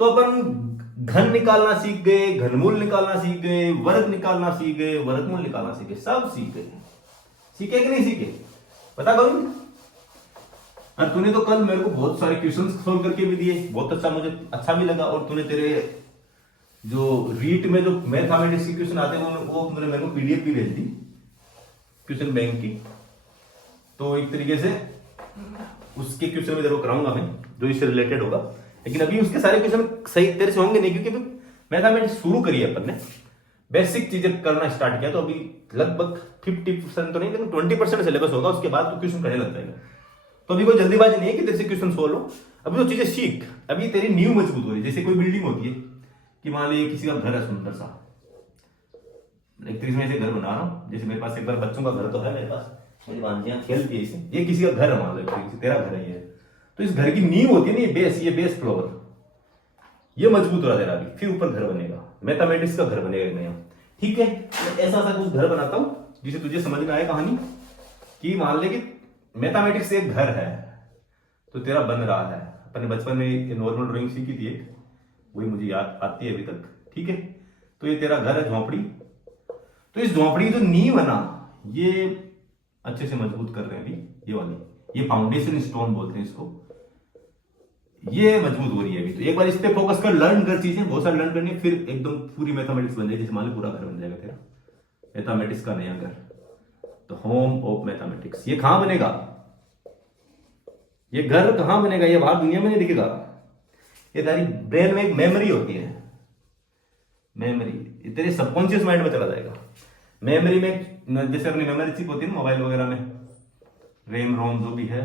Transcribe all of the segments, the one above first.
तो अपन घन निकालना सीख गए, घनमूल निकालना सीख गए, वर्ग निकालना सीख गए, वर्गमूल निकालना सीख गए, सब सीख गए। सीखे कि नहीं सीखे पता करूं। और तूने तो कल मेरे को बहुत सारे क्वेश्चंस सोल्व करके भी दिए, बहुत अच्छा, मुझे अच्छा भी लगा। और तूने तेरे जो रीट में जो मैथमेटिक्स के क्वेश्चन आते हैं वो तूने मेरे को पीडीएफ भी भेज दी क्वेश्चन बैंक की। तो एक तरीके से उसके क्वेश्चन में जरूर कराऊंगा मैं जो इससे रिलेटेड होगा। लेकिन अभी उसके सारे क्वेश्चन सही तेरे से होंगे नहीं, क्योंकि अभी मैथमेटिक्स शुरू करी है अपन ने, बेसिक चीजें करना स्टार्ट किया। तो अभी लगभग 50% तो नहीं लेकिन 20% सिलेबस होगा, उसके बाद तो क्वेश्चन करने लग जाएगा। तो अभी कोई जल्दीबाजी नहीं है कि तेरे से क्वेश्चन सोल्व हो। अभी तो चीजें सीख, अभी तेरी नींव मजबूत हो रही है। जैसे कोई बिल्डिंग होती है कि मान लीजिए किसी का घर है सुंदर सा, एक तरीके से मैं ऐसे घर बना रहा हूँ, जैसे मेरे पास एक बार बच्चों का घर तो है मेरे पास, मेरी भांजियां खेलती है इसे, ये किसी का घर है मान लो, तेरा घर है ये। तो इस घर की नींव होती है ना, ये बेस फ्लोर, ये मजबूत हो रहा तेरा अभी, फिर ऊपर घर बनेगा, मैथमेटिक्स का घर बनेगा नया। ठीक है, ऐसा सा कुछ घर बनाता हूँ जिसे तुझे समझ में आए कहानी कि मान ले कि मैथमेटिक्स से एक घर है तो तेरा बन रहा है। अपने बचपन में नॉर्मल ड्राइंग सीखी थी एक, वही मुझे याद आती है अभी तक। ठीक है, तो ये तेरा घर है झोंपड़ी। तो इस झोंपड़ी की जो नींव है ना, ये अच्छे से मजबूत कर रहे हैं अभी, ये वाली, ये फाउंडेशन स्टोन बोलते हैं इसको, ये मजबूत हो रही है अभी। तो एक बार इस पे फोकस कर, लर्न कर, चीजें बहुत सारी लर्न करनी है, फिर एकदम पूरी मैथमेटिक्स बन जाएगी। जैसे मान लो पूरा घर बन जाएगा तेरा मैथमेटिक्स का नया घर, तो होम ऑफ मैथमेटिक्स। ये कहां बनेगा, ये घर कहां बनेगा, ये बाहर दुनिया में नहीं दिखेगा। ये तेरी ब्रेन में एक मेमोरी होती है, मेमोरी तेरे सबकॉन्शियस माइंड में चला जाएगा। मेमोरी में जैसे अपनी मेमोरी चिप होती है ना मोबाइल वगैरह में, रैम रोम जो भी है,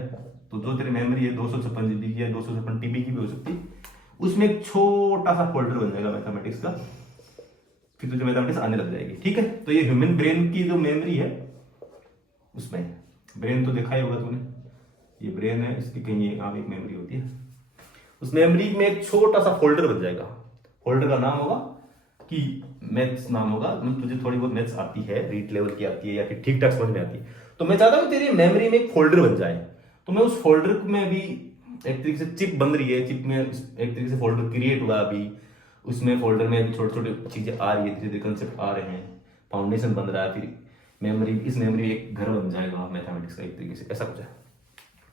तो जो तेरी मेमोरी है 256 जीबी की या 256 टीबी की भी हो सकती है, उसमें एक छोटा सा फोल्डर बन जाएगा मैथमेटिक्स का, फिर तुझे मैथमेटिक्स आने लग जाएगी। ठीक है, तो ये ह्यूमन ब्रेन की जो मेमोरी है, उसमें ब्रेन तो देखा ही होगा तूने, ये ब्रेन है, इसकी कहीं एक मेमोरी होती है, उस मेमोरी में एक छोटा सा फोल्डर बन जाएगा। फोल्डर का नाम होगा कि मैथ्स नाम होगा। तुझे थोड़ी बहुत मैथ्स आती है, रीड लेवल की आती है या फिर ठीक ठाक समझ में आती है, तो मैं चाहता हूं तेरी मेमोरी में एक फोल्डर बन जाए। तो मैं उस फोल्डर में भी एक तरीके से चिप बन रही है, चिप में एक तरीके से फोल्डर क्रिएट हुआ अभी, उसमें फोल्डर में छोटे छोटे चीजें आ रही है, धीरे धीरे कंसेप्ट आ रहे हैं, फाउंडेशन बन रहा है, फिर मेमोरी, इस मेमोरी एक घर बन जाएगा मैथमेटिक्स का एक तरीके से, ऐसा कुछ है।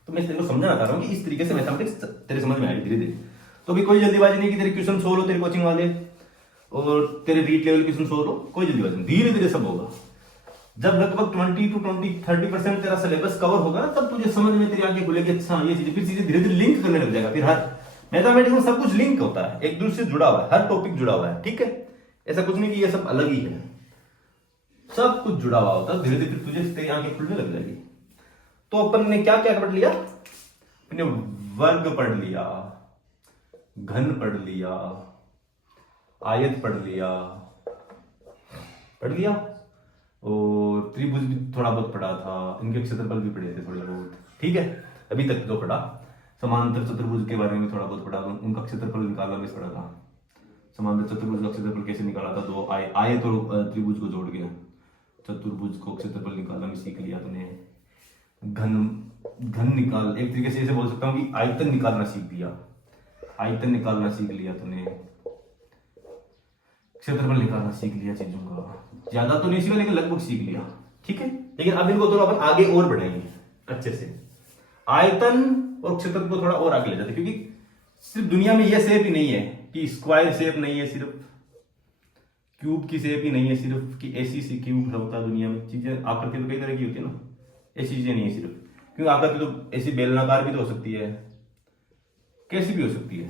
तो मैं तेरे को समझाना चाह रहा हूँ कि इस तरीके से मैथमेटिक्स तेरे समझ में आएगी धीरे धीरे। तो अभी कोई जल्दीबाजी नहीं कि तेरे क्वेश्चन सोल्व हो तेरे कोचिंग वाले और तेरे रीड लेवल क्वेश्चन सोल्व हो, कोई जल्दीबाजी नहीं, धीरे धीरे सब होगा। जब लगभग 20 to 30% तेरा सिलेबस कवर होगा ना, तब तुझे समझ में, तेरी आंखें खुलेगी, अच्छा ये चीजें, फिर चीजें धीरे धीरे लिंक करने लग जाएगा। फिर हर मैथमेटिक्स में सब कुछ लिंक होता है, एक दूसरे से जुड़ा हुआ है, हर टॉपिक जुड़ा हुआ है। ठीक है, ऐसा कुछ नहीं कि ये सब अलग ही है, सब कुछ जुड़ा हुआ होता है। धीरे धीरे तुझे तेरी आंखें खुलने लग जाएगी। तो अपन ने क्या क्या पढ़ लिया, अपने वर्ग पढ़ लिया, घन पढ़ लिया, आयत पढ़ लिया, और त्रिभुज भी थोड़ा बहुत पढ़ा था, इनके क्षेत्रफल भी पढ़े थे थोड़े बहुत। ठीक है, अभी तक जो पढ़ा, समांतर चतुर्भुज के बारे में थोड़ा बहुत पढ़ा, उनका क्षेत्रफल निकालना भी पढ़ा था। समांतर चतुर्भुज का क्षेत्रफल कैसे निकाला था, तो आयत और त्रिभुज को जोड़ के चतुर्भुज को क्षेत्रफल निकालना भी सीख लिया तूने। घन निकाल, एक तरीके से ऐसे बोल सकता हूँ कि आयतन निकालना सीख लिया, आयतन निकालना सीख लिया तूने, क्षेत्रफल निकालना सीख लिया। चीजों का ज्यादा तो नहीं सीखा लेकिन लगभग सीख लिया। ठीक है, लेकिन अब इनको थोड़ा अपन आगे और बढ़ाएंगे अच्छे से, आयतन और क्षेत्रफल को थोड़ा और आगे ले जाते, क्योंकि सिर्फ दुनिया में यह शेप ही नहीं है कि स्क्वायर शेप नहीं है, सिर्फ क्यूब की शेप ही नहीं है, सिर्फ कि ऐसी सी क्यूब होता है दुनिया में। चीजें आकृति तो कई तरह की होती है ना, ऐसी चीजें नहीं है सिर्फ, क्योंकि आकृति तो ऐसी बेलनाकार भी तो हो सकती है, कैसी भी हो सकती है,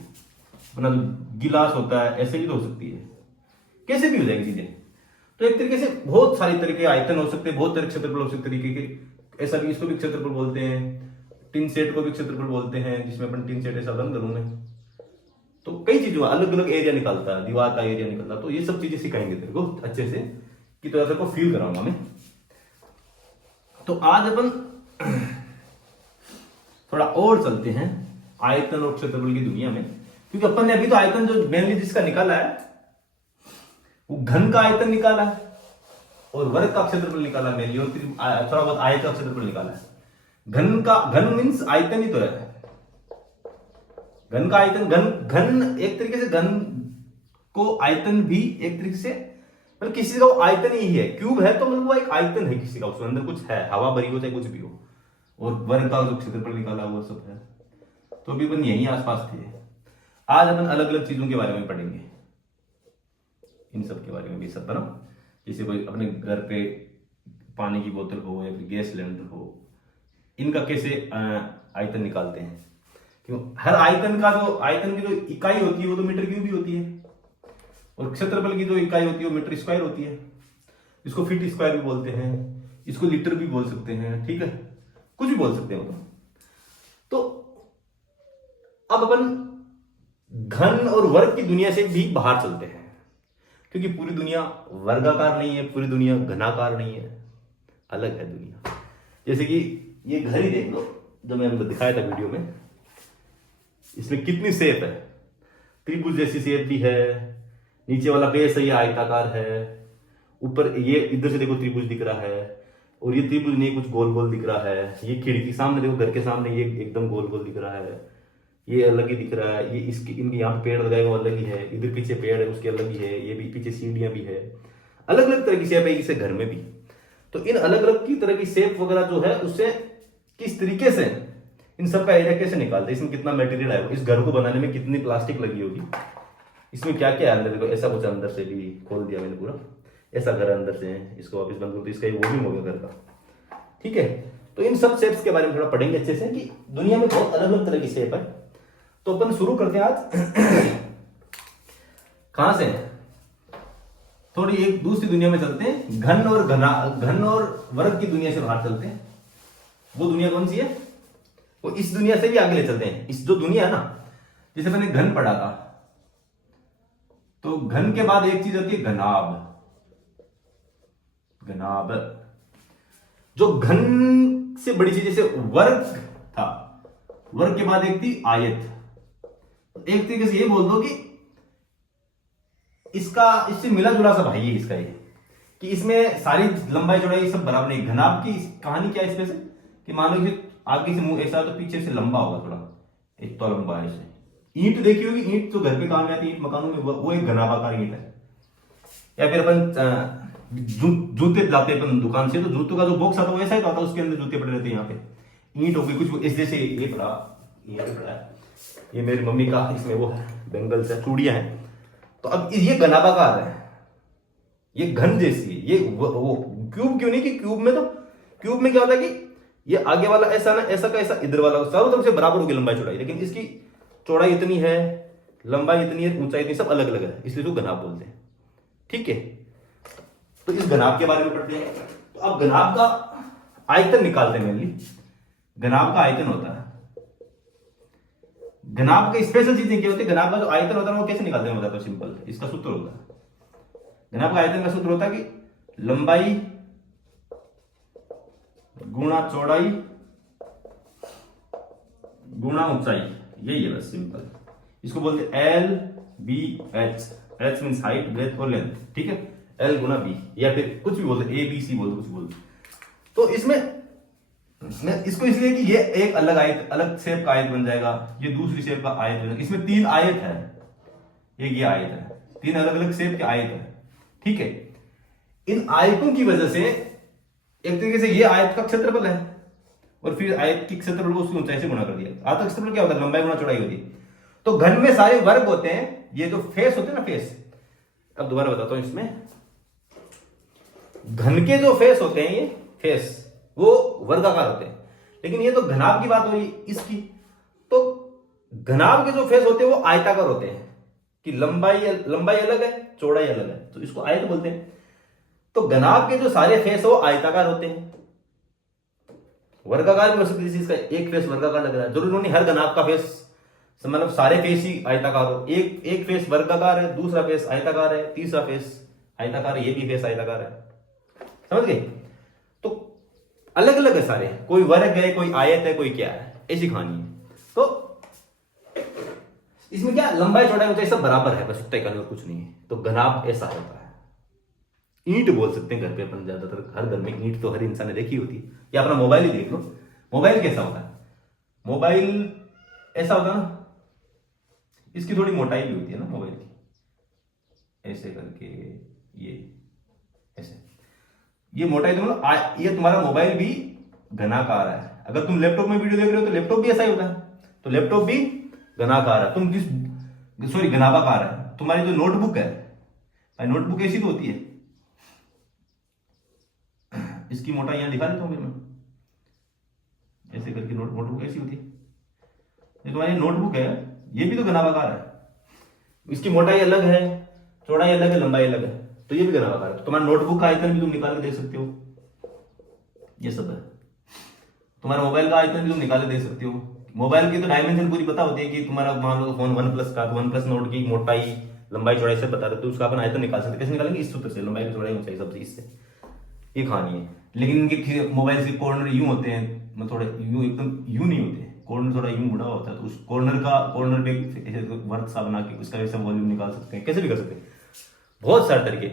अपना तो गिलास होता है ऐसे भी तो हो सकती है, कैसे भी हो जाएगी चीजें। तो एक तरीके से बहुत सारी तरह के आयतन हो सकते हैं, बहुत तरह के क्षेत्रफल हो सकते तरीके के, ऐसा भी, इसको भी क्षेत्रफल बोलते हैं, टिन सेट को भी क्षेत्रफल बोलते हैं, जिसमें अपन टिन सेट ऐसा बंद करूंगा तो कई चीजों अलग अलग एरिया निकालता है, दीवार का एरिया निकलता है। तो ये सब चीजें सिखाएंगे तेरे को अच्छे से, कि तो तेरे को फील कराऊंगा मैं। तो आज अपन थोड़ा और चलते हैं आयतन और क्षेत्रफल की दुनिया में, क्योंकि अपन ने अभी तो आयतन जो मेनली जिसका निकाला है वो घन का आयतन निकाला है और वर्ग का क्षेत्रफल निकाला मेनली, और थोड़ा बहुत आयत का क्षेत्रफल निकाला है। घन मींस आयतन ही तो है, घन का आयतन, घन घन एक तरीके से घन को आयतन भी एक तरीके से मतलब किसी का वो आयतन ही है। क्यूब है तो मतलब वो एक आयतन है किसी का, उसके अंदर कुछ है, हवा भरी हो चाहे कुछ भी हो। और वर्ग का जो क्षेत्रफल निकाला वो सब है। तो अभी अपन यहीं आसपास थे। आज अपन अलग अलग चीजों के बारे में पढ़ेंगे, इन सब के बारे में भी सब ना। जैसे कोई अपने घर पे पानी की बोतल हो या फिर गैस सिलेंडर हो, इनका कैसे आयतन निकालते हैं। क्यों, हर आयतन का जो आयतन की जो इकाई होती है वो तो मीटर क्यूब ही होती है, और क्षेत्रफल की जो इकाई होती है वो मीटर स्क्वायर होती है। इसको फीट स्क्वायर भी बोलते हैं, इसको लीटर भी बोल सकते हैं, ठीक है, कुछ भी बोल सकते हैं। तो अब अपन घन और वर्ग की दुनिया से भी बाहर चलते हैं, क्योंकि पूरी दुनिया वर्गाकार नहीं है, पूरी दुनिया घनाकार नहीं है, अलग है दुनिया। जैसे कि ये घर ही देख लो, जो मैंने दिखाया था वीडियो में, इसमें कितनी शेप है, त्रिभुज जैसी शेप भी है, नीचे वाला बेस है ये आयताकार है, ऊपर ये इधर से देखो त्रिभुज दिख रहा है, और ये त्रिभुज नहीं कुछ गोल गोल दिख रहा है। ये खिड़की सामने देखो, घर के सामने ये एकदम गोल गोल दिख रहा है, ये अलग ही दिख रहा है। ये इसकी इनके यहाँ पे पेड़ लगाए वो अलग ही है, इधर पीछे पेड़ है उसके अलग ही है, ये भी पीछे सीढ़ियां भी है, अलग अलग तरह की शेप है इसे घर में भी। तो इन अलग अलग की तरह की शेप वगैरह जो है उससे किस तरीके से इन सब का एरिया कैसे निकालते हैं, इसमें कितना मटेरियल आएगा, इस घर को बनाने में कितनी प्लास्टिक लगी होगी, इसमें क्या क्या है। देखो ऐसा कुछ अंदर से भी खोल दिया मैंने पूरा, ऐसा घर अंदर से है, इसको वापस बंद करो तो इसका ये वॉल्यूम हो गया घर का, ठीक है। तो इन सब शेप्स के बारे में थोड़ा पढ़ेंगे अच्छे से कि दुनिया में बहुत अलग अलग तरह की शेप है। तो अपन शुरू करते हैं आज कहां से, थोड़ी एक दूसरी दुनिया में चलते हैं, घन और वर्ग की दुनिया से बाहर चलते हैं। वो दुनिया कौन सी है, वो इस दुनिया से भी आगे ले चलते हैं। इस जो दुनिया है ना, जैसे मैंने घन पढ़ा था, तो घन के बाद एक चीज होती है घनाभ। घनाभ जो घन से बड़ी चीज, जैसे वर्ग था, वर्ग के बाद एक थी आयत। एक तरीके से ये बोल दो कि इसका इससे मिला जुला सा भाई है इसका, ये कि इसमें सारी लंबाई चौड़ाई सब बराबर नहीं। घनाभ की कहानी क्या है इसमें से, कि मान लो कि आगे से मुंह ऐसा तो पीछे से लंबा होगा थोड़ा, एक तो लंबा है ऐसे। ईंट देखी होगी, ईंट तो घर पे काम में आती है, ईंट मकानों में, वो एक घनाभाकार ईंट है। या फिर अपन जूते लाते अपन दुकान से, तो जूतों का जो बॉक्स आता है वो ऐसा ही आता है, उसके अंदर जूते पड़े रहते हैं। यहाँ पे ईंट होगी कुछ इस जैसे, ये पड़ा है, ये मेरी मम्मी का, इसमें वो है बेंगल्स है, चूड़ियां हैं। तो अब ये घनाभाकार है, ये घन जैसी है, ये वो क्यूब क्यों नहीं, कि क्यूब में तो क्यूब में क्या होता है कि ये आगे वाला ऐसा ना, ऐसा का ऐसा, इधर वाला चारों तरफ से बराबर होगी लंबाई चौड़ाई, लेकिन इसकी चौड़ाई इतनी है, लंबाई इतनी है, ऊंचाई इतनी, सब अलग अलग है, इसलिए तो घनाभ बोलते हैं, ठीक है। तो इस घनाभ के बारे में पढ़ते हैं। तो अब घनाभ का आयतन निकालते हैं मेनली। घनाभ का आयतन होता है, घनाभ के स्पेशल चीजें क्या होती है, घनाभ का जो आयतन होता है वो कैसे निकालते हैं बताता हूं, सिंपल, इसका सूत्र होता है। घनाभ का आयतन का सूत्र होता है कि लंबाई गुणा चौड़ाई गुणा ऊंचाई, यही है बस, सिंपल। इसको बोलते हैं L B H, H means height, breadth और लेंथ, ठीक है। एल गुणा बी, या फिर कुछ भी बोलते, ए बी सी बोलते, कुछ बोलते। तो इसमें मैं इसको इसलिए कि ये एक अलग आयत, अलग शेप का आयत बन जाएगा, ये दूसरी शेप का आयत बन जाएगा। इसमें 3 आयत है, एक ये आयत है, 3 अलग अलग शेप के आयत है, ठीक है। इन आयतों की वजह से एक तरीके से ये आयत का क्षेत्रफल है, और फिर आयत की क्षेत्रफल को उसकी ऊंचाई से गुणा कर दिया। आयत का क्षेत्रफल क्या होता है, लंबाई गुणा चौड़ाई होती है। तो घन में सारे वर्ग होते हैं, ये जो फेस होते हैं ना, फेस, अब दोबारा बताता हूं, इसमें घन के जो फेस होते हैं, ये फेस वो वर्गाकार होते हैं, लेकिन ये तो घनाभ की बात हो रही इसकी। तो घनाभ के जो फेस होते हैं वो आयताकार होते हैं, कि लंबाई अलग है, चौड़ाई अलग है, तो इसको आयत बोलते हैं। तो घनाभ के जो सारे फेस है वो आयताकार होते हैं, वर्गाकार भी हो सकती है। इसका एक फेस वर्गाकार लग रहा है, जरूरी नहीं हर घनाभ का फेस, मतलब सारे फेस ही आयताकार हो। एक फेस वर्गाकार है, दूसरा फेस आयताकार है, तीसरा फेस आयताकार है, ये भी फेस आयताकार है, समझ गए। तो अलग अलग है सारे, कोई वर्ग है, कोई आयत है, कोई क्या है, ऐसी कहानी है। तो इसमें क्या, लंबाई चौड़ाई ऊंचाई सब बराबर है, बस उतना ही, और कुछ नहीं है। तो घनाभ ऐसा होता है। ईंट बोल सकते हैं घर पे अपन, ज्यादातर हर घर में ईंट तो हर इंसान ने देखी होती है। या अपना मोबाइल ही देख लो, मोबाइल कैसा होता है, मोबाइल ऐसा होता है ना, इसकी थोड़ी मोटाई भी होती है ना मोबाइल की, ऐसे करके ये ऐसे, ये मोटाई तो मतलब ये तुम्हारा मोबाइल भी घनाकार है। अगर तुम लैपटॉप में वीडियो देख रहे हो तो लैपटॉप भी ऐसा ही होता है, तो लैपटॉप भी घनाकार है। तुम जिस सॉरी घनाभाकार है। तुम्हारी जो नोटबुक है, नोटबुक ऐसी तो होती है, इसकी मोटाई यहां दिखा देता हूं फिर मैं, ऐसे करके नोटबुक ऐसी होती है। ये तुम्हारी नोटबुक है, ये भी तो घनाभाकार है, इसकी मोटाई अलग है, चौड़ाई अलग है, लंबाई अलग है, तो ये भी घनाभाकार है। तो तुम्हारा नोटबुक का आयतन भी तुम निकाल के देख सकते हो, ये सब है। तुम्हारा मोबाइल का आयतन भी तुम निकाल के देख सकते हो। मोबाइल की तो डायमेंशन पूरी पता होती है कि तुम्हारा मान लो फोन वन प्लस का, वन प्लस नोट की मोटाई लंबाई चौड़ाई से बता रहे तो उसका अपन आयतन निकाल सकते। कैसे निकालेंगे? इस सूत्र से, लंबाई की चौड़ाई ऊंचाई सब इससे, ये कहानी है। लेकिन इनके मोबाइल के कॉर्नर यूं होते हैं, मतलब थोड़े यूं एकदम यूं नहीं होते, कॉर्नर थोड़ा यूं मुड़ा होता है, तो उस कॉर्नर पे वर्क सा बना के उसका वैसे वॉल्यूम निकाल सकते हैं। कैसे भी कर सकते हैं, बहुत सारे तरीके।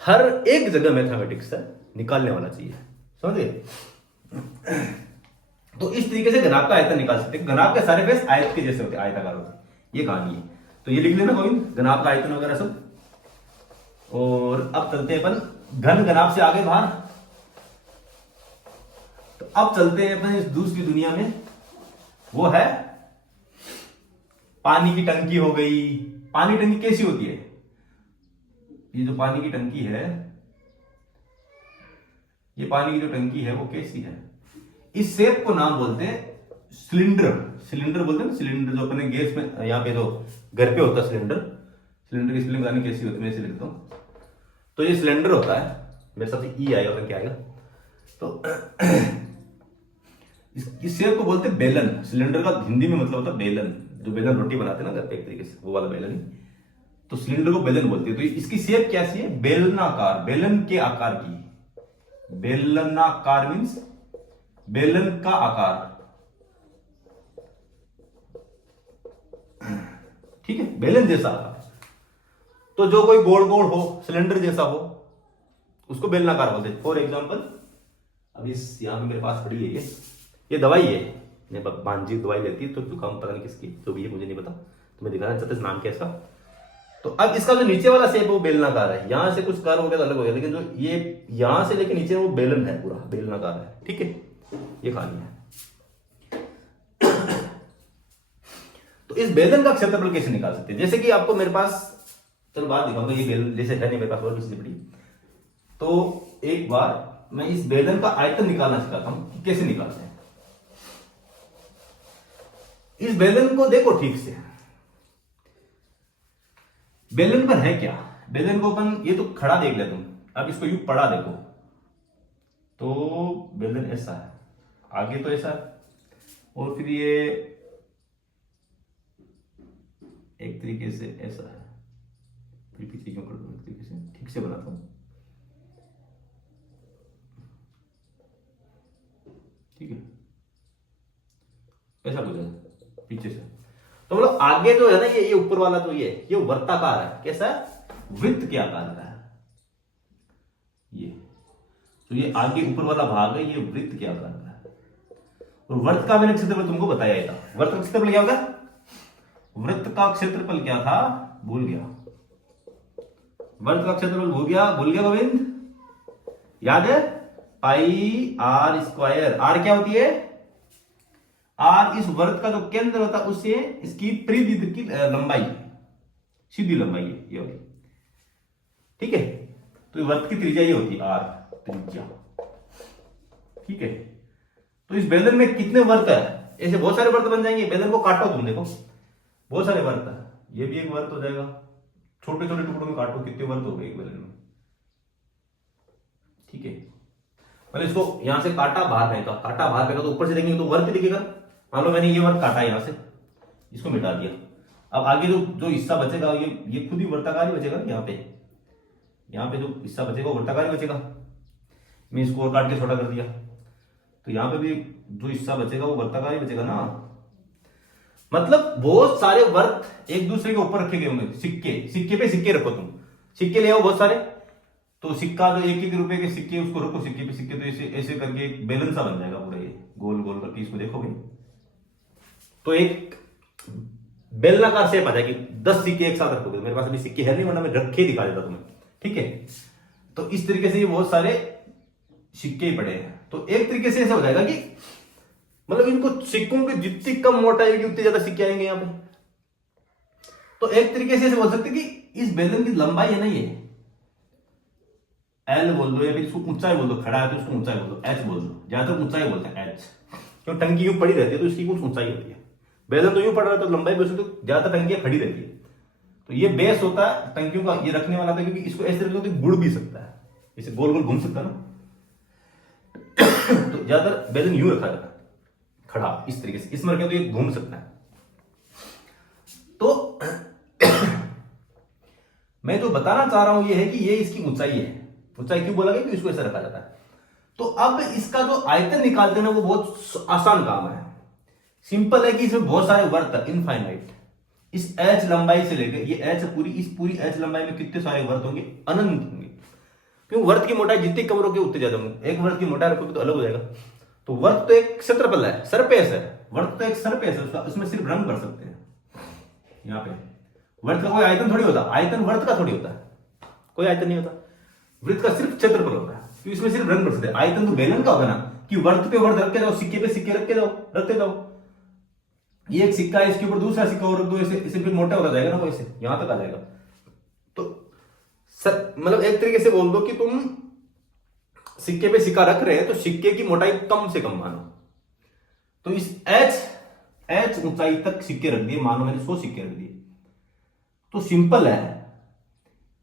हर एक जगह मैथमेटिक्स है, निकालने वाला चाहिए, समझे? तो इस तरीके से घनाभ का आयतन निकाल सकते हैं। घनाभ के सारे फेस आयत के जैसे होते हैं, आयताकार होते हैं, ये कहानी है। तो ये लिख लेना गोविंद, घनाभ का आयतन वगैरह सब। और अब चलते हैं अपन घन घनाभ से आगे बाहर। तो अब चलते हैं अपन इस दूसरी दुनिया में, वो है पानी की टंकी हो गई। पानी टंकी कैसी होती है? ये जो पानी की टंकी है, ये पानी की जो टंकी है वो कैसी है? इस शेप को नाम बोलते हैं सिलेंडर। सिलेंडर बोलते हैं ना, सिलेंडर जो अपने गैस में यहाँ पे जो घर पे होता है सिलेंडर। सिलेंडर की स्पेलिंग बताने कैसी होती है, मैं इसे लिखता हूं। तो ये सिलेंडर होता है, मेरे साथ ई आएगा तो क्या आएगा, तो इस शेप को बोलते हैं बेलन। सिलेंडर का हिंदी में मतलब होता है बेलन, जो बेलन रोटी बनाते हैं ना घर पे एक तरीके से, वो वाला बेलन ही। तो सिलेंडर को बेलन बोलते हैं। तो इसकी शेप कैसी है? बेलनाकार, बेलन के आकार की। बेलनाकार मीन्स बेलन का आकार, ठीक है, बेलन जैसा आकार। तो जो कोई गोल गोल हो, सिलेंडर जैसा हो, उसको बेलनाकार बोलते हैं। फॉर एग्जाम्पल, अब इस यहां पे मेरे पास पड़ी है ये दवाई है, मैं बांझी दवाई लेती है तो जुकाम पता नहीं किसकी, जो भी है मुझे नहीं पता, तो मैं दिखाना चाहता नाम क्या है इसका। तो अब इसका जो नीचे वाला शेप है वो बेलनाकार है। यहां से कुछ कर्व हो गया तो अलग हो गया, लेकिन जो ये यहां से लेके नीचे वो बेलन है, पूरा बेलनाकार है, ठीक है, ये कहानी है। तो इस बेलन का क्षेत्रफल कैसे निकाल सकते हैं? जैसे कि आपको मेरे पास, चलो बात दिखाऊंगा, ये बेलन जैसे है नहीं मेरे पास और किसी बड़ी, तो एक बार मैं इस बेलन का आयतन निकालना सिखाता हूं कि कैसे निकालते हैं। इस बेलन को देखो ठीक से, बेलन पर है क्या? बेलन को अपन, ये तो खड़ा देख ले तुम, अब इसको यूं पड़ा देखो, तो बेलन ऐसा है, आगे तो ऐसा है, और फिर ये एक तरीके से ऐसा है, फिर पीछे क्यों कर दूं, एक तरीके से ठीक से बनाता हूं, ठीक है, ऐसा कुछ है पीछे से। तो मतलब आगे जो है ना, ये ऊपर वाला तो ये वर्ताकार है, कैसा है? वृत्त के आकार का है ये। तो ये आगे ऊपर वाला भाग है, ये वृत्त के आकार का है। और वर्त का मैंने क्षेत्रफल तुमको बताया ही था। वर्त का क्षेत्रफल क्या होगा? वृत्त का क्षेत्रफल क्या था? भूल गया। वर्त का क्षेत्रफल भूल गया गोविंद, याद है? पाई आर स्क्वायर। आर क्या होती है? आर इस वर्त का जो केंद्र होता है उससे इसकी परिधि की लंबाई, सीधी लंबाई है ये होगी, ठीक है। तो वर्त की त्रिज्या ये होती है आर, त्रिज्या, ठीक है। तो इस बेलन में कितने वर्त है? ऐसे बहुत सारे वर्त बन जाएंगे। बेलन को काटो तुम, देखो बहुत सारे वर्त है, ये भी एक वर्त हो जाएगा। छोटे छोटे टुकड़ों में काटो, कितने वर्त हो गए एक बेलन में, ठीक है। मतलब इसको यहां से काटा बाहर फेंका, काटा बाहर फेंका, तो ऊपर से देखेंगे तो वर्त दिखेगा। मान लो मैंने ये वर्त काटा यहां से, इसको मिटा दिया, अब आगे जो हिस्सा बचेगा ये खुद ही वर्ताकार ही बचेगा। यहाँ पे जो हिस्सा बचेगा वो वर्ताकार ही बचेगा। मैं इसको और काट के छोटा कर दिया, तो यहाँ पे भी जो हिस्सा बचेगा वो वर्ताकार ही बचेगा ना। मतलब बहुत सारे वर्त एक दूसरे के ऊपर रखे गए होंगे। सिक्के पे सिक्के रखो तुम, सिक्के ले आओ बहुत सारे, तो सिक्का जो एक एक रुपए के सिक्के उसको रखो सिक्के पे सिक्के, तो ऐसे ऐसे करके एक बैलेंस सा बन जाएगा पूरा, ये गोल गोल करके इसको देखोगे तो एक बेलनाकार शेप आ जाएगी। 10 सिक्के एक साथ रखोगे, मेरे पास अभी सिक्के है नहीं, वरना मैं रख के दिखा देता तुम्हें, ठीक है। तो इस तरीके से ये बहुत सारे सिक्के ही पड़े हैं। तो एक तरीके से ऐसा हो जाएगा कि मतलब इनको सिक्कों की जितनी कम मोटाई होगी उतने ज्यादा सिक्के आएंगे यहाँ पे। तो एक तरीके से ऐसे बोल सकते कि इस बेलन की लंबाई है ना, ये एल बोल दो या फिर इसको ऊंचाई बोल दो, खड़ा है तो उसको ऊंचाई बोल दो, एच बोल दो, ज्यादातर ऊंचाई बोलते हैं एच, क्यों टंकी यूं पड़ी रहती है तो इसकी कुछ ऊंचाई होती है। बेलन तो यूं पड़ रहा है तो लंबाई बेस तो ज्यादातर टंकियां खड़ी रहती है। तो ये बेस होता है टंकियों का, ये रखने वाला था, क्योंकि इसको ऐसे रखते तो गुड़ भी सकता है, इसे गोल गोल घूम सकता है ना। तो ज्यादातर बेलन यूं रखा जाता है खड़ा इस तरीके से, इसमें रखें तो ये घूम सकता है। तो मैं जो बताना चाह रहा हूं ये है कि ये इसकी ऊंचाई है। ऊंचाई क्यों बोला गया, कि इसको ऐसा रखा जाता है। तो अब इसका जो आयतन निकालते हैं वो बहुत आसान काम है, सिंपल है कि इसमें बहुत सारे वर्त है, इनफाइनाइट। इस एच लंबाई से लेकर ये एच पूरी, इस पूरी एच लंबाई में कितने सारे वर्त होंगे, अनंत होंगे। क्यों, वर्त की मोटाई जितनी कम रखोगे उतने ज्यादा होंगे। एक वर्त की मोटाई रखोगे तो अलग हो जाएगा। तो वर्त तो एक क्षेत्रफल है, सरफेस है, वर्त तो एक सरफेस है, उसमें सिर्फ रंग भर सकते हैं। यहाँ पे वर्त का कोई आयतन थोड़ी होता, आयतन वर्त का थोड़ी होता है, कोई आयतन नहीं होता। वृत्त का सिर्फ क्षेत्रफल होता है, क्योंकि इसमें सिर्फ रंग भर सकते हैं। आयतन तो बेलन का होगा ना, कि वर्त पे वर्त रखते जाओ, सिक्के पे सिक्के रखते जाओ। ये एक सिक्का है, इसके ऊपर दूसरा सिक्का और रख दो, इसे फिर मोटा होता जाएगा ना, वो इसे यहां तक आ जाएगा। तो मतलब एक तरीके से बोल दो कि तुम सिक्के पे सिक्का रख रहे हैं तो सिक्के की मोटाई कम से कम मानो। तो इस एच ऊंचाई तक सिक्के रख दिए, मानो मैंने 100 सिक्के रख दिए। तो सिंपल है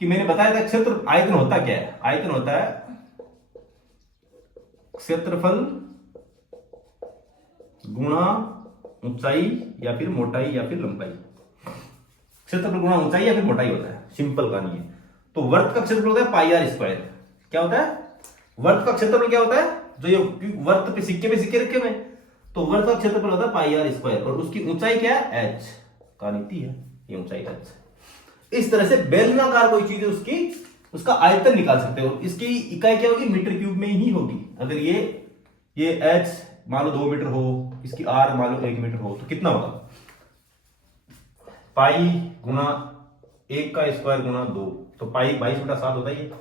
कि मैंने बताया था क्षेत्र आयतन होता क्या है, आयतन होता है क्षेत्रफल गुणा ऊंचाई या फिर मोटाई या फिर लंबाई। क्षेत्रफल गुणा ऊंचाई या फिर मोटाई होता है, सिंपल कहानी है। तो वर्त का क्षेत्रफल होता है पाई आर स्क्वायर। क्या होता है वर्त का क्षेत्रफल, क्या होता है, जो ये वर्त पे सिक्के रखे हुए, तो वर्त का क्षेत्रफल होता है पाई आर स्क्वायर, और उसकी ऊंचाई क्या है, एच का नीति है, ये ऊंचाई एच। इस तरह से बेलनाकार कोई चीज है उसका आयतन निकाल सकते हो। इसकी इकाई क्या होगी, मीटर क्यूब में ही होगी। अगर ये एच मान लो 2 मीटर हो, इसकी आर मान लो 1 मीटर हो, तो कितना होगा, पाई गुना 1 का स्क्वायर गुना 2, तो पाई 22/7 होता है, ये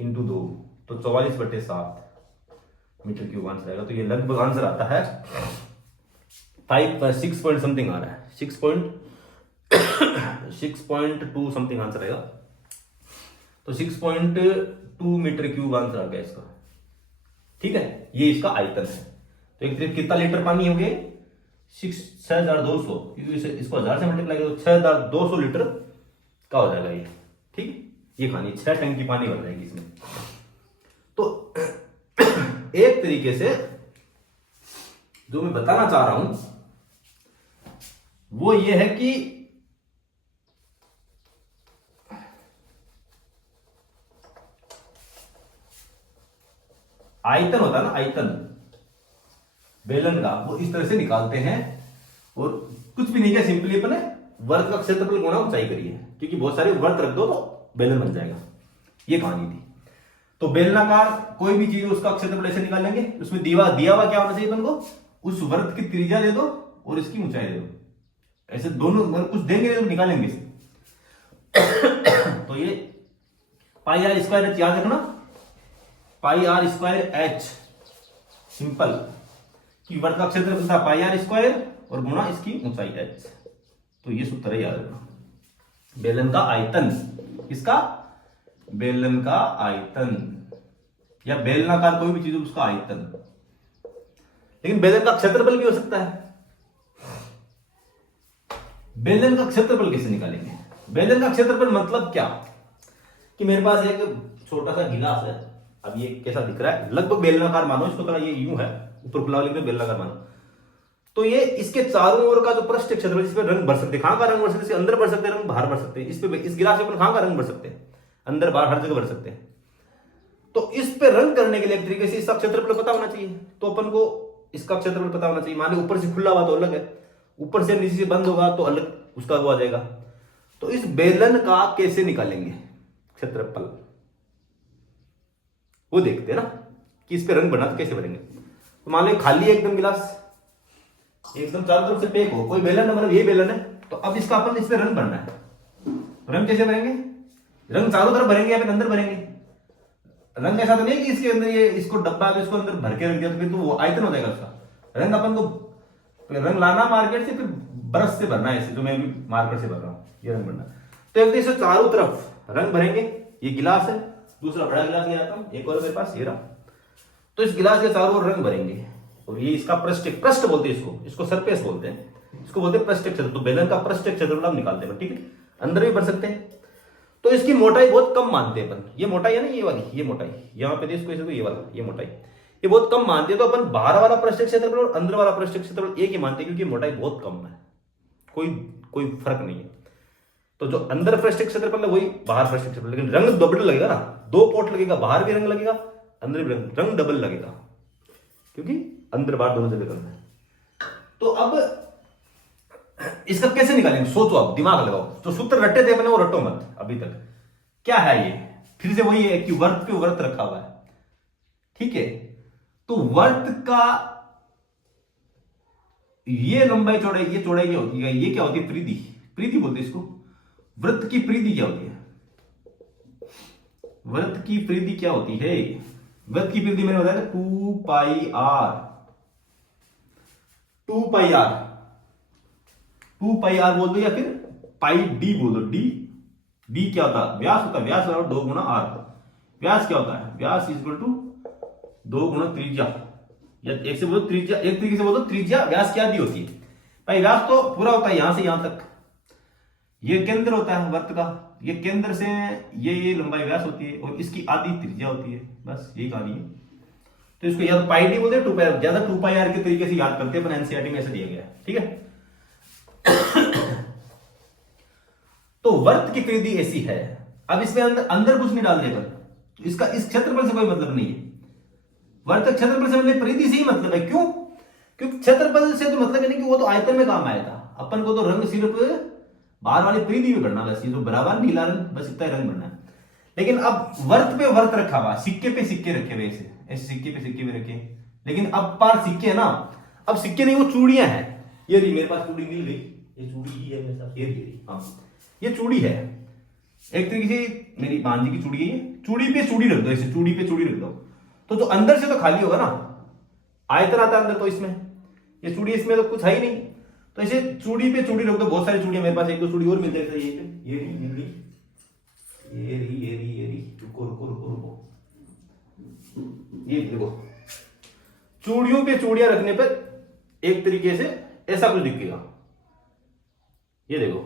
इंटू 2, तो 44/7 मीटर क्यूब आंसर आएगा। तो ये लगभग आंसर आता है 6 पॉइंट समथिंग आ रहा है, 6.2 समथिंग आंसर आएगा। तो 6.2 मीटर क्यूब आंसर आ गया इसका, ठीक है। ये इसका आयतन है। तो एक तरफ कितना लीटर पानी हो गया, 6200, क्योंकि इसको 1000 से मल्टीप्लाई करो, 6200 लीटर का हो जाएगा ये, ठीक। ये खानी 6 टंकी पानी भर जाएगी इसमें। तो एक तरीके से जो मैं बताना चाह रहा हूं वो ये है कि आयतन होता है ना, आयतन बेलन का, वो इस तरह से निकालते हैं। और कुछ भी नहीं किया, सिंपली अपने वर्त का क्षेत्रफल गुणा ऊंचाई करिए, क्योंकि बहुत सारे वर्त रख दो तो बेलन बन जाएगा। ये कहानी थी। तो बेलनाकार कोई भी चीज उसका क्षेत्रफल ऐसे निकालेंगे, उसमें दिया हुआ क्या होना चाहिए अपन को, उस वर्त की त्रिज्या दे दो और इसकी ऊंचाई दे दो, ऐसे दोनों कुछ देंगे तो निकालेंगे इसे। तो ये पाई आर स्क्वायर एच याद रखना, पाई आर स्क्वायर एच, सिंपल कि वर्त का क्षेत्रफल था पाई आर स्क्वायर और गुणा इसकी ऊंचाई एच। तो ये सूत्र है, याद रखना। बेलन का आयतन, इसका बेलन का आयतन, या बेलनाकार कोई भी चीज उसका आयतन। लेकिन बेलन का क्षेत्रफल भी हो सकता है। बेलन का क्षेत्रफल कैसे निकालेंगे, बेलन का क्षेत्रफल मतलब क्या, कि मेरे पास एक छोटा सा गिलास है, अब ये कैसा दिख रहा है, लगभग बेलनाकार मानो इसको, थोड़ा ये यूं है, ऊपर खुला लिख दो बेलनाकार मानो। तो ये इसके चारों ओर का जो पृष्ठ क्षेत्रफल, जिसमें रंग भर सकते हैं, कहां का रंग भर सकते हैं, अंदर भर सकते हैं, रंग बाहर भर सकते हैं। इस पे इस गिलास में कहां का रंग भर सकते हैं, अंदर बाहर हर जगह भर सकते हैं। तो इस पे रंग करने के लिए एक तरीके से इसका क्षेत्रफल पता होना चाहिए। तो अपन को इसका क्षेत्रफल पता होना चाहिए। मान लो ऊपर से खुला हुआ तो अलग है, ऊपर से नीचे से बंद होगा तो अलग उसका वो आ जाएगा। तो इस बेलन का कैसे निकालेंगे क्षेत्रफल, वो देखते हैं ना, कि इस पे रंग बना तो कैसे भरेंगे। तो मान लो खाली है एकदम गिलास, एकदम चारों तरफ से पैक हो, कोई बेलन है, मतलब ये बेलन है, तो अब इसका अपन इस पे रंग भरना है। रंग कैसे भरेंगे? रंग चारों तरफ भरेंगे या फिर अंदर भरेंगे? रंग ऐसा तो नहीं कि इसके अंदर ये इसको डब्बा तो इसको अंदर भर के रख दिया तो फिर तो वो आयतन हो जाएगा उसका। रंग अपन को रंग लाना मार्केट से, फिर ब्रश से भरना है, जो मैं भी मार्केट से भर रहा हूँ, ये रंग भरना। तो एक इसे चारों तरफ रंग भरेंगे। ये गिलास है, दूसरा बड़ा गिलास ले आता हूँ, एक और मेरे पास ये रहा। तो इस गिलास के चारों ओर रंग भरेंगे और ये इसका पृष्ठ बोलते हैं, इसको सरफेस बोलते हैं, इसको बोलते हैं पृष्ठ क्षेत्र। तो बेलन का पृष्ठ क्षेत्र हम निकालते हैं, ठीक है, अंदर भी भर सकते हैं। तो इसकी मोटाई बहुत कम मानते हैं अपन, ये मोटाई है ना, ये वाली, ये मोटाई यहाँ पे इसको ये वाला, ये मोटाई ये बहुत कम मानते हैं। तो अपन बाहर वाला पृष्ठ क्षेत्रफल और अंदर वाला पृष्ठ क्षेत्रफल एक ही मानते हैं, क्योंकि मोटाई बहुत कम है, कोई फर्क नहीं है। तो जो अंदर पृष्ठ क्षेत्रफल है वही बाहर पृष्ठ क्षेत्रफल, लेकिन रंग डबल लगेगा ना, 2 पोर्ट लगेगा, बाहर भी रंग लगेगा, अंदर भी रंग डबल लगेगा, क्योंकि अंदर बाहर दोनों जगह रंग है। तो अब इसका कैसे निकालेंगे? सोचो, आप दिमाग लगाओ। जो सूत्र रटे थे मैंने वो रटो मत अभी तक। क्या है ये? फिर से वही है कि वर्त पे वर्त रखा हुआ है, ठीक है। तो वर्त का ये लंबाई चौड़ाई, ये चौड़ाई क्या होती है? ये क्या होती है? परिधि बोलते हैं इसको। वृत्त की परिधि क्या होती है? वृत्त की परिधि क्या होती है? वृत्त की परिधि मैंने बताया था 2 पाई आर। 2 पाई आर बोल दो या फिर पाई डी बोल दो। डी क्या होता है? व्यास होता है। व्यास बराबर 2 गुना आर। व्यास क्या होता है? व्यास इक्वल टू 2 गुना त्रिज्या, या एक से बोलो त्रिज्या, एक तरीके से बोलो त्रिज्या व्यास की आधी होती है। भाई व्यास तो पूरा होता है यहां से यहां तक, ये केंद्र होता है वर्त का, ये केंद्र से ये लंबाई व्यास होती है और इसकी आधी त्रिज्या होती है, बस यही कहानी है। तो इसको या तो पाई डी बोलते हैं, 2 पाई, ज्यादा 2 पाई आर के तरीके से याद करते हैं अपन, एनसीईआरटी में ऐसे दिया गया है, ठीक है। तो वर्त की परिधि ऐसी है। अब इसमें अंदर कुछ नहीं डालने पर इसका इस क्षेत्रफल से कोई मतलब नहीं है। वर्त क्षेत्रफल से मतलब परिधि से ही मतलब है। क्यों? क्योंकि क्षेत्रफल से तो मतलब नहीं कि वो तो आयतन में काम आएगा, अपन को तो रंग सिर्फ बाहर वाली परिधि में भरना, बस ये जो बराबर नीला रंग, बस इतना रंग भरना है। लेकिन अब वर्त पे वर्त रखा हुआ, सिक्के पे सिक्के रखे हुए, ऐसे सिक्के पे सिक्के भी रखे। लेकिन अब पार सिक्के है ना, अब सिक्के नहीं, वो चूड़ियां हैं। ये रही मेरे पास चूड़ी मिल गई, ये चूड़ी ही है मेरे साथ, ये रही, हाँ ये चूड़ी है, एक तरीके से मेरी भांजी की चूड़ी है ये। चूड़ी पे चूड़ी रख दो, ऐसे चूड़ी पे चूड़ी रख दो, तो जो अंदर से तो खाली होगा ना, आयतन आता है अंदर, तो इसमें ये चूड़ी, इसमें तो कुछ है ही नहीं, तो इसे चूड़ी पे चूड़ी रख दो। बहुत सारी चूड़ियां मेरे पास, एक दो चूड़ी और मिल जाएगी ये रही, रुको, ये देखो, चूड़ियों पे चूड़ियां रखने पर एक तरीके से ऐसा कुछ दिखेगा, ये देखो।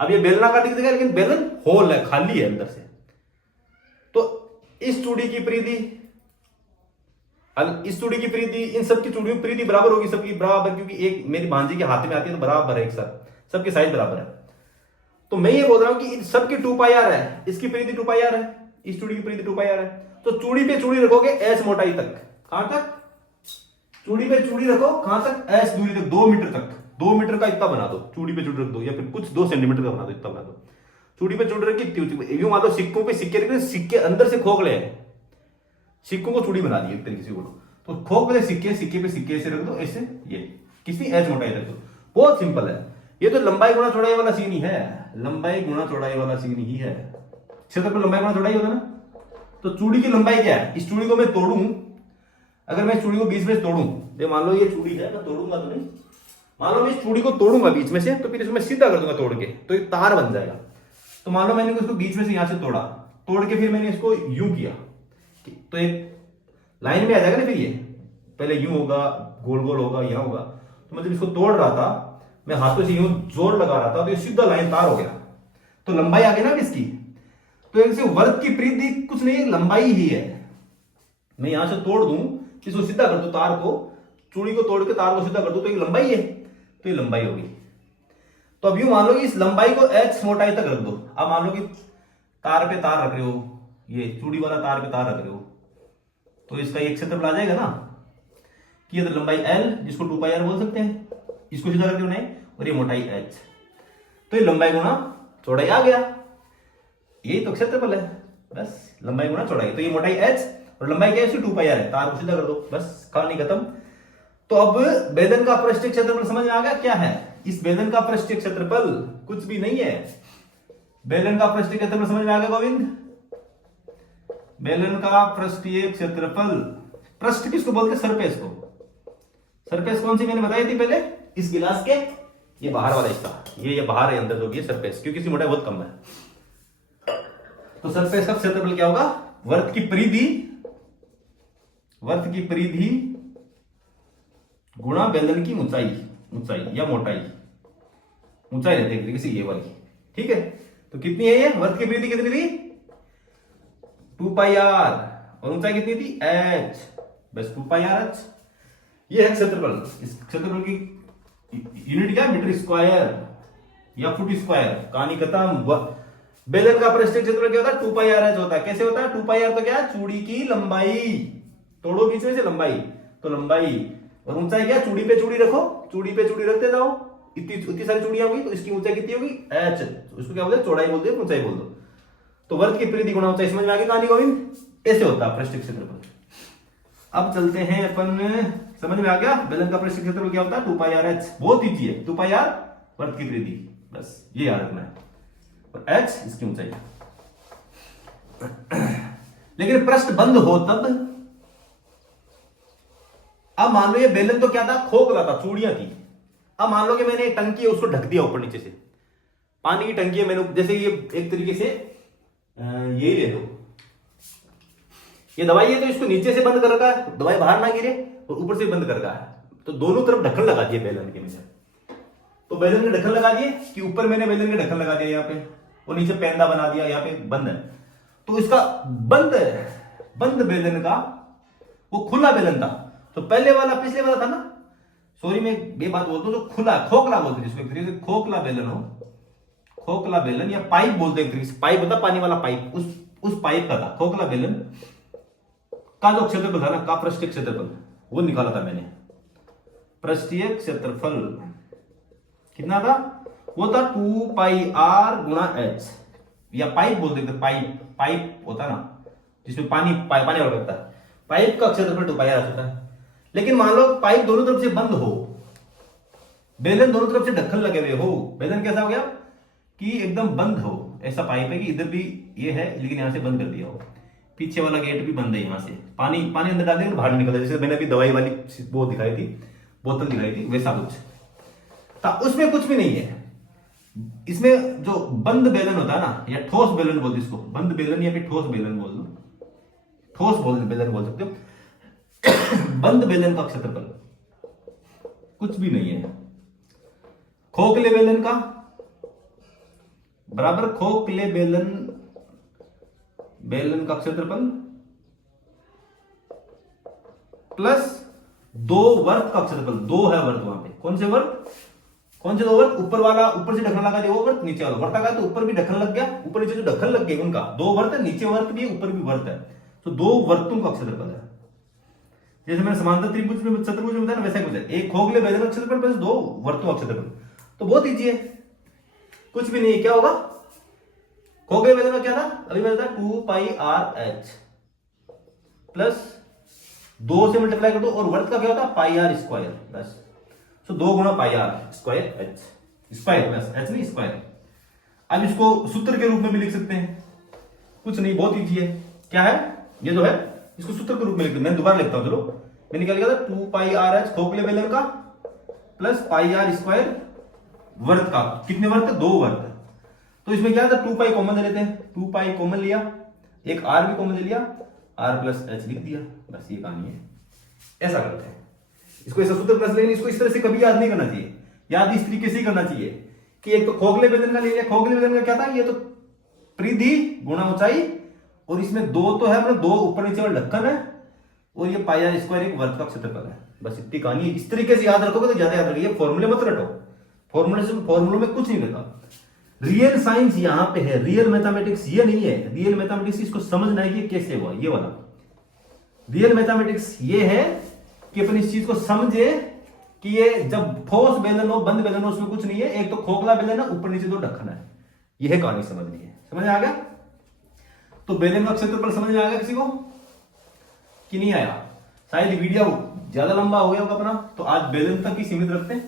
अब ये बेलना का दिख देगा, लेकिन बेलन होल है, खाली है अंदर से। तो इस चूड़ी की परिधि, इस चूड़ी की परिधि, इन सबकी चूड़ियों की परिधि बराबर होगी, सबकी बराबर, क्योंकि एक मेरी भांजी के हाथ में आती है तो बराबर है, एक साथ सबके साइज बराबर है। तो मैं ये बोल रहा हूं कि इन सबकी 2 पाई आर है, इसकी परिधि 2 पाई आर है, इस चूड़ी की परिधि 2 पाई आर है। तो चूड़ी पे चूड़ी रखोगे एस मोटाई तक, कहां तक? चूड़ी पे चूड़ी रखो कहां तक? एस दूरी तक, 2 मीटर तक। 2 मीटर का इतना बना दो, चूड़ी पे चूड़ी रख दो, या फिर कुछ 2 सेंटीमीटर का बना दो, इतना बना दो। चूड़ी पे चूड़ी रखी, यूं मान लो सिक्कों पे सिक्के रखे, सिक्के अंदर से खोखले हैं, सिक्कों को चूड़ी बना दी एक तरीके से बोलो तो। खोखले सिक्के, सिक्के पे सिक्के ऐसे रख दो, ऐसे, ये किसी एच मोटाई रख दो, बहुत सिंपल है। ये तो लंबाई गुणा चौड़ाई वाला सीन ही है, लंबाई गुणा चौड़ाई वाला सीन ही है। क्षेत्र पर लंबाई गुणा चौड़ाई होता है ना। तो चूड़ी की लंबाई क्या है? इस चूड़ी को मैं तोड़ूं, अगर मैं इस चूड़ी को बीच में तोड़ूं, मान लो ये चूड़ी है, मैं तोड़ूंगा तो नहीं, मान लो मैं इस चूड़ी को तोड़ूंगा बीच में से, तो फिर इसमें सीधा कर दूंगा तोड़ के, तो ये तार बन जाएगा। तो मान लो मैंने इसको बीच में से यहां से तोड़ा, तोड़ के फिर मैंने इसको यूं किया, तो एक लाइन में आ जाएगा ना। फिर ये पहले यूं होगा, गोल गोल होगा, यहां होगा। तो मैं जब इसको तोड़ रहा था, मैं हाथों से यूं जोर लगा रहा था, तो ये सीधा लाइन तार हो गया, तो लंबाई आ गई ना इसकी। तो एक से वर्ग की परिधि कुछ नहीं, लंबाई ही है। मैं यहां से तोड़ दूं, इसको सीधा कर दूं, तार को, चूड़ी को तोड़ के तार को सीधा कर दूं, तो ये लंबाई है, तो ये लंबाई होगी। तो अब यूं मान लो कि इस लंबाई को एच मोटाई तक रख दो। अब मान लो कि तार पे तार रख रहे हो, ये चूड़ी वाला तार पे तार रख रहे हो, तो इसका एक क्षेत्रफल आ जाएगा ना कि ये तो लंबाई एल, जिसको 2 पाई आर बोल सकते हैं, इसको सीधा करके बनाए, और ये मोटाई एच, तो ये लंबाई गुणा चौड़ाई आ गया। यही तो क्षेत्रफल है, बस लंबाई गुणा चौड़ाई। तो ये मोटाई एच और लंबाई क्या है? इसकी 2 पाई आर है, तार को सीधा कर दो, बस कहानी खत्म। तो अब बेलन का पृष्ठीय क्षेत्रफल समझ में आ गया क्या है? इस बेलन का पृष्ठीय क्षेत्रफल कुछ भी नहीं है। बेलन का पृष्ठीय क्षेत्रफल समझ में आ गया गोविंद? बेलन का पृष्ठीय क्षेत्रफल, पृष्ठ किसको बोलते हैं? सरफेस को। सरफेस कौन सी मैंने बताई थी पहले? इस गिलास के ये बाहर वाला हिस्सा, ये बाहर है, अंदर जो भी है सरफेस, क्योंकि इसकी मोटाई बहुत कम है। तो सरफेस का क्षेत्रफल क्या होगा? वर्त की परिधि, वर्त की परिधि गुणा बेलन की ऊंचाई, ऊंचाई या मोटाई, ऊंचाई रहती है किसी ये वाली, ठीक है। तो कितनी है ये? वर्त की परिधि कितनी थी? 2 पाई आर, और ऊंचाई कितनी थी? h, बस 2 पाई आर h। ये है क्षेत्रफल। इस क्षेत्रफल की यूनिट क्या? मीटर स्क्वायर या फुट स्क्वायर। कहानी खत्म। बेलन का पृष्ठीय क्षेत्रफल क्या होता है? 2 पाई आर h होता है। कैसे होता है? 2 पाई आर तो क्या है? चूड़ी की लंबाई, तोड़ो बीच में से लंबाई, तो लंबाई, और ऊंचाई क्या? चूड़ी पे चूड़ी रखो, चूड़ी पे चूड़ी रखते जाओ, इतनी सारी चूड़ियां होगी तो इसकी ऊंचाई कितनी होगी? h। उसको क्या बोलते हैं? चौड़ाई बोलते हैं, ऊंचाई बोल दो। तो वर्त की परिधि गुणा ऊंचाई। समझ में आ गई कहानी गोविंद? ऐसे होता है पृष्ठीय क्षेत्रफल। अब चलते हैं अपन, समझ में आ गया बेलन का पृष्ठीय क्षेत्रफल क्या होता है? 2 पाई आर h। बहुत ईजी है, 2 पाई आर वर्त की परिधि, बस ये याद रखना है, और h इसकी ऊंचाई। लेकिन पृष्ठ बंद हो तब। अब मान लो ये बेलन तो क्या था? खोखला था, चूड़ियां थी। अब मान लो कि मैंने टंकी है उसको ढक दिया ऊपर नीचे से, पानी की टंकी है, मैंने जैसे ये एक तरीके से यही ले लो, ये दवाई है तो इसको नीचे से बंद कर रखा है, दवाई बाहर ना गिरे, और ऊपर से बंद कर रखा है, तो दोनों तरफ ढक्कन लगा दिए बेलन के। मैंने तो बेलन के ढक्कन लगा दिए कि ऊपर मैंने बेलन के ढक्कन लगा दिया यहाँ पे, और नीचे पैंदा बना दिया, यहाँ पे बंद है। तो इसका बंद बेलन का, वो खुला बेलन था। तो पहले वाला, पिछले वाला था ना, सॉरी मैं ये बात बोलता हूँ, जो खुला खोखला बोलते हैं जिसको, एक तरीके से खोखला बेलन हो, खोखला बेलन या पाइप बोलते हैं, पाइप होता पानी वाला पाइप, उस पाइप का था खोखला बेलन का जो क्षेत्रफल था ना, का पृष्ठीय क्षेत्रफल, वो निकाला था मैंने। पृष्ठीय क्षेत्रफल कितना था? वो था 2 पाई आर गुणा h, या पाइप बोलते थे, पाइप होता ना जिसमें पानी वाला रहता है, पाइप का क्षेत्रफल 2 पाई आर होता है। लेकिन मान लो पाइप दोनों तरफ से बंद हो, बेलन दोनों तरफ से ढक्कन लगे हुए हो, बेलन कैसा हो गया कि एकदम बंद हो, ऐसा पाइप है कि इधर भी ये है लेकिन यहां से बंद कर दिया हो, पीछे वाला गेट भी बंद है, यहां से पानी अंदर डाल देंगे बाहर निकलता है, जैसे मैंने अभी दवाई वाली वो दिखाई थी, बोतल दिखाई थी, वैसा कुछ था। उसमें कुछ भी नहीं है। इसमें जो बंद बेलन होता है ना, या ठोस बेलन बोलते इसको, बंद बेलन या फिर ठोस बेलन बोल दो, ठोस बेलन बोल सकते हो। बंद बेलन का क्षेत्रफल कुछ भी नहीं है। खोखले बेलन का बराबर खोखले बेलन का क्षेत्रफल प्लस 2 वर्त का क्षेत्रफल। 2 है वर्त वहां पे, कौन से वर्त? कौन से 2 वर्त? ऊपर वाला, ऊपर से ढक्कन लगा दिया वो वर्त, नीचे वाला वर्त लगा तो ऊपर भी ढक्कन लग गया, ऊपर नीचे जो ढक्कन लग गए उनका 2 वर्त है, नीचे वर्त भी है ऊपर भी वर्त है, तो 2 वर्तों का क्षेत्रफल है। जैसे मैंने समांतर त्रिभुज में, चतुर्भुज में बताया वैसा कुछ है। एक खोखले बेलन का क्षेत्रफल प्लस 2 वर्तों का क्षेत्रफल, तो बहुत इजी है, कुछ भी नहीं है। क्या होगा? खोखले बेलन का क्या था अभी मैंने बताया? 2 पाई आर h प्लस 2 से मल्टीप्लाई कर दो, और वर्त का क्या होता है? पाई आर स्क्वायर, बस। तो 2 गुणा पाई आर स्क्वायर h स्क्वायर, बस h नहीं स्क्वायर। अब इसको सूत्र के रूप में भी लिख सकते हैं, कुछ नहीं, बहुत इजी है। क्या है ये जो है, इसको सूत्र के रूप में लिखते हैं। मैं दोबारा लिखता हूं, चलो। मैंने क्या लिखा था? 2 पाई आर h खोखले बेलन का प्लस पाई आर स्क्वायर वर्त का। कितने वर्त? 2 वर्त। तो इसमें क्या था? 2 पाई कॉमन ले लेते हैं, 2 पाई कॉमन लिया, एक r भी कॉमन ले लिया, r प्लस h लिख दिया, बस ये कहानी है। ऐसा करते हैं इसको, ऐसा सूत्र प्लस, लेकिन इसको इस तरह से कभी याद नहीं करना चाहिए, याद इस तरीके से ही करना चाहिए कि एक तो खोखले बेलन का ले लिया, खोखले बेलन का क्या था? ये तो परिधि गुणा ऊंचाई, और इसमें 2 तो है, मतलब 2 ऊपर नीचे वाला ढक्कन है, और ये पाई आर स्क्वायर एक वर्त का क्षेत्रफल है, बस इतनी कहानी। इस तरीके से याद रखोगे तो ज्यादा याद रखिए, फॉर्मूले मत रटो, फॉर्मूलों में कुछ नहीं रहता। रियल साइंस यहां पे है, रियल मैथमेटिक्स ये नहीं है। रियल मैथमेटिक्स इसको समझना है कि कैसे हुआ, ये वाला रियल मैथमेटिक्स ये है कि अपन इस चीज को समझे कि ये जब ठोस बेलन हो, बंद बेलन हो, उसमें कुछ नहीं है, एक तो खोखला बेलन है, ऊपर नीचे 2 ढक्कन है, यह कहानी समझनी है। समझ आ गया? तो बेलन का क्षेत्रफल समझ में आ गया किसी को कि नहीं आया? शायद वीडियो ज्यादा लंबा हो गया होगा अपना, तो आज बेलन तक ही सीमित रखते हैं।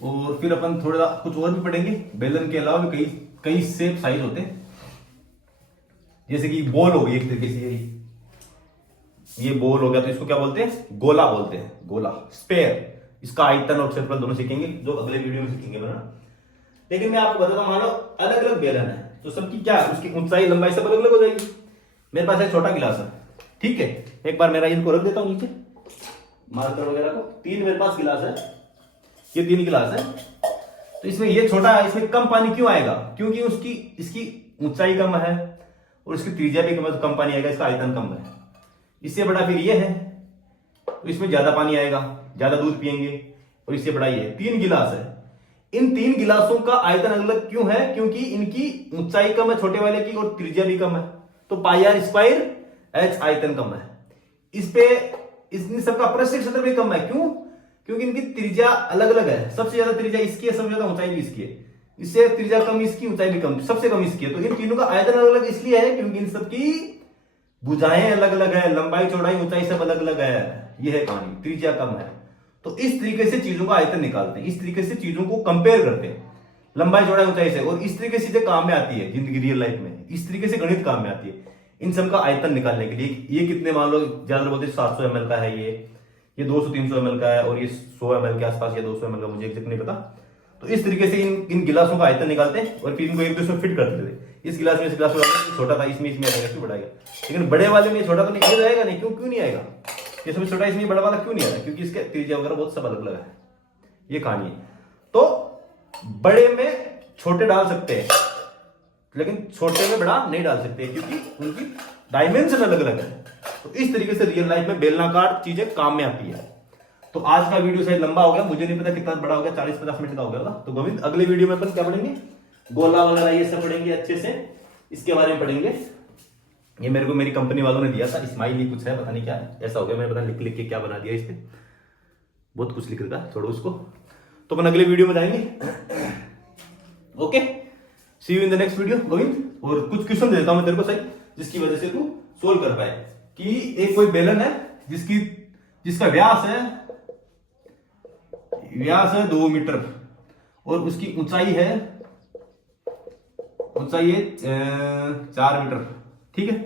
और फिर अपन थोड़ा कुछ और भी पढ़ेंगे। बेलन के अलावा भी कई कई शेप साइज होते हैं, जैसे कि बॉल हो गई एक तरीके से, ये बॉल हो गया तो इसको क्या बोलते हैं, गोला बोलते हैं, गोला, स्पेयर। इसका आयतन और क्षेत्रफल दोनों सीखेंगे, जो अगले वीडियो में सीखेंगे बनाना। लेकिन मैं आपको बताता हूं, मान लो अलग अलग बेलन है तो सबकी क्या, उसकी ऊंचाई लंबाई सब अलग अलग हो जाएगी। मेरे पास एक छोटा गिलास है, ठीक है, एक बार मेरा इनको रख देता हूं नीचे, मार्कर वगैरह को। 3 मेरे पास गिलास है, ये 3 गिलास है। तो इसमें ये छोटा है, इसमें कम पानी क्यों आएगा, क्योंकि उसकी इसकी ऊंचाई कम है और इसकी त्रिज्या भी कम है, तो कम पानी आएगा, इसका आयतन कम है। इससे बड़ा फिर ये है तो इसमें ज्यादा पानी आएगा, ज्यादा दूध पिएंगे, और इससे बड़ा ये है। 3 गिलास है, इन 3 गिलासों का आयतन अलग क्यों है, क्योंकि इनकी ऊंचाई कम है छोटे वाले की और त्रिज्या भी कम है, तो पाई आर स्क्वायर एच आयतन कम है। इस पे इन सबका पृष्ठीय क्षेत्र भी कम है, क्यों, क्योंकि इनकी त्रिज्या अलग अलग है, सबसे ज्यादा त्रिज्या इसकी है, सबसे ज्यादा ऊंचाई भी इसकी है, इससे त्रिज्या कम इसकी, ऊंचाई भी कम, सबसे कम इसकी है। तो इन तीनों का आयतन अलग अलग इसलिए है क्योंकि इन सबकी भुजाएं अलग अलग है, लंबाई चौड़ाई ऊंचाई सब अलग अलग है, यह है कहानी, त्रिज्या कम है। तो इस तरीके से चीजों का आयतन निकालते हैं, इस तरीके से चीजों को कंपेयर करते हैं लंबाई चौड़ाई ऊंचाई से, और इस तरीके से चीजें काम में आती है जिंदगी रियल लाइफ में, इस तरीके से गणित काम में आती है इन सब का आयतन निकालने के लिए। ये कितने, मान लो ज्यादा बोलते 700 ml का है, ये 200-300 ml का है, और ये 100 ml के आसपास, ये 200 ml का, मुझे एग्जैक्ट नहीं पता। तो इस तरीके से इन गिलासों का आयतन निकालते हैं और फिर इनको एक दूसरे में फिट कर देते थे। इस गिलास में इस गिलास में छोटा था, इसमें आएगा, क्यों बढ़ाएगा, लेकिन बड़े वाले में छोटा तो नहीं आएगा, नहीं, क्यों नहीं आएगा, इसमें छोटा इसमें बड़ा वाला क्यों नहीं आएगा, क्योंकि इसके त्रिज्या वगैरह बहुत सब अलग अलग है, ये कहानी है। तो बड़े में छोटे डाल सकते हैं, लेकिन छोटे में बड़ा नहीं डाल सकते क्योंकि उनकी डायमेंशन अलग अलग है। तो इस तरीके से रियल लाइफ में बेलनाकार चीजें काम में आती है। तो आज का वीडियो शायद लंबा हो गया, मुझे नहीं पता कितना बड़ा हो गया, 40-50 मिनट का हो गया होगा। तो गोविंद अगले वीडियो में अपन क्या पढ़ेंगे, गोला वगैरह ये सब पढ़ेंगे अच्छे से, इसके बारे में पढ़ेंगे। ये मेरे को मेरी कंपनी वालों ने दिया था, स्माइल ही कुछ है, पता नहीं क्या है, ऐसा हो गया, मैंने पता लिख लिख के क्या बना दिया, इस पे बहुत कुछ लिख रखा, छोड़ो उसको। तो अपन अगले वीडियो में जाएंगे। Okay, see you in the next video Govind. और कुछ क्वेश्चन दे देता हूं मैं तेरे को सही, जिसकी वजह से तू सोल्व कर पाए। कि एक कोई बेलन है जिसका व्यास है 2 मीटर और उसकी ऊंचाई है 4 मीटर, ठीक है।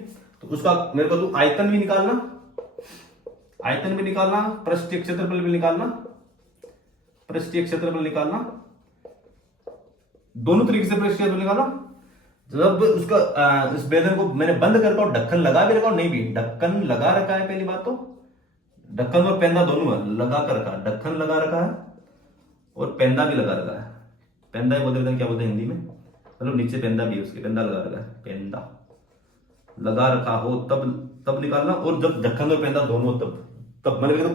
तो उसका मेरे को तू आयतन भी निकालना, पृष्ठीय क्षेत्रफल भी निकालना, दोनों तरीके से पृष्ठीय क्षेत्रफल निकालना। जब उसका इस बेलन को मैंने बंद करके और ढक्कन लगा भी रखा और नहीं भी, ढक्कन लगा रखा है, पहली बात तो ढक्कन और पेंदा दोनों लगा कर रखा है, ढक्कन लगा रखा है और पेंदा भी लगा रखा है। पेंदा ही बोलते हैं, क्या बोलते हैं हिंदी में, मतलब नीचे पेंदा भी है उसके, पेंदा लगा रखा है, पेंदा लगा रखा हो तब निकालना। और जब ढक्कन और पेंदा दोनों तब मतलब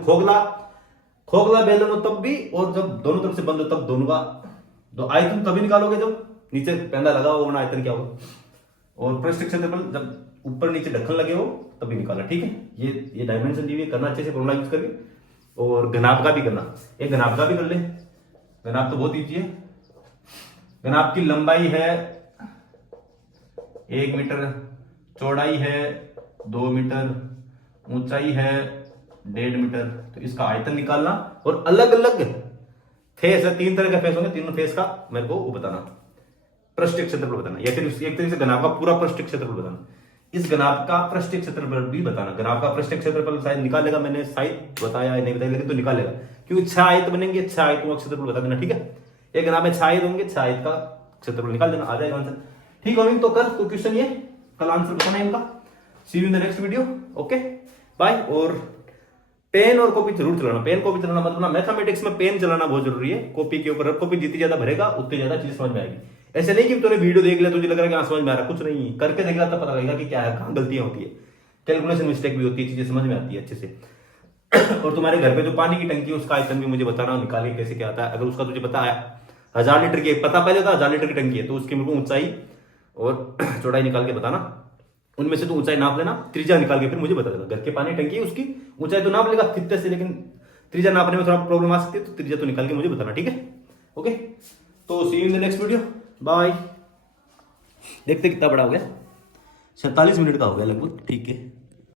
खोखला बेलन हो तब भी, और जब दोनों तरफ से बंद हो तब दोनों का। तो आयतन तभी निकालोगे जब नीचे पेंदा लगा हो, वरना आयतन क्या होगा। और पृष्ठीय क्षेत्रफल जब ऊपर नीचे ढक्कन लगे हो तभी निकालना, ठीक है। ये डायमेंशन दी हुई करना अच्छे से, फॉर्मूला यूज करके। और घनाभ का भी करना, एक घनाभ का भी कर ले, घनाभ तो बहुत ईजी है। घनाभ की लंबाई है 1 मीटर, चौड़ाई है 2 मीटर, ऊंचाई है 1.5 मीटर। तो इसका आयतन निकालना, और अलग अलग फेस है, 3 तरह का फेस होंगे, तीनों फेस का मेरे को वो बताना, पृष्ठीय क्षेत्रफल बताना, या फिर एक तरीके से घनाभ का पूरा पृष्ठीय क्षेत्रफल बताना। इस घनाभ का पृष्ठीय क्षेत्रफल भी बताना। घनाभ का पृष्ठीय क्षेत्रफल शायद निकालेगा, मैंने शायद बताया नहीं बताया, लेकिन तो निकालेगा, क्योंकि 6 आयत बनेंगे, 6 आयतों का क्षेत्रफल बता देना, ठीक है। एक घनाभ में 6 आयत होंगे, 6 आयत का क्षेत्रफल निकाल देना, आ जाएगा आंसर, ठीक है। तो कर तो क्वेश्चन ये कल आंसर बताना इनका। See you in the next video, okay bye. और पेन और कॉपी जरूर चलाना, पेन कॉपी चलाना मतलब ना, मैथमेटिक्स में पेन चलाना बहुत जरूरी है। कॉपी के ऊपर, कॉपी जितनी ज्यादा भरेगा उतनी ज्यादा चीज समझ में आएगी। ऐसे नहीं कि तूने वीडियो देख लिया तुझे लग रहा है कि समझ में आ रहा, कुछ नहीं, करके देख रहा तब पता लगेगा कि क्या है, कहां गलतियां होती है, कैलकुलेशन मिस्टेक भी होती है, चीजें समझ में आती है अच्छे से। और तुम्हारे घर पे जो पानी की टंकी है उसका आयतन भी मुझे बताना, निकाल के कैसे क्या आता है। अगर उसका तुझे पता है 1000 लीटर की, पता पहले था 1000 लीटर की टंकी है, तो उसकी मेरे को ऊंचाई और चौड़ाई निकाल के बताना। उनमें से तो ऊंचाई नाप लेना, त्रिज्या निकाल के फिर मुझे बता देना। घर के पानी टंकी है उसकी ऊंचाई तो नाप लेगा कितने से, लेकिन त्रिज्या नापने में थोड़ा प्रॉब्लम आ सकती है, तो त्रिज्या तो निकाल के मुझे बताना, ठीक है। ओके, तो see you in the next video, bye. देखते कितना बड़ा हो गया, 47 मिनट का हो गया लगभग, ठीक है।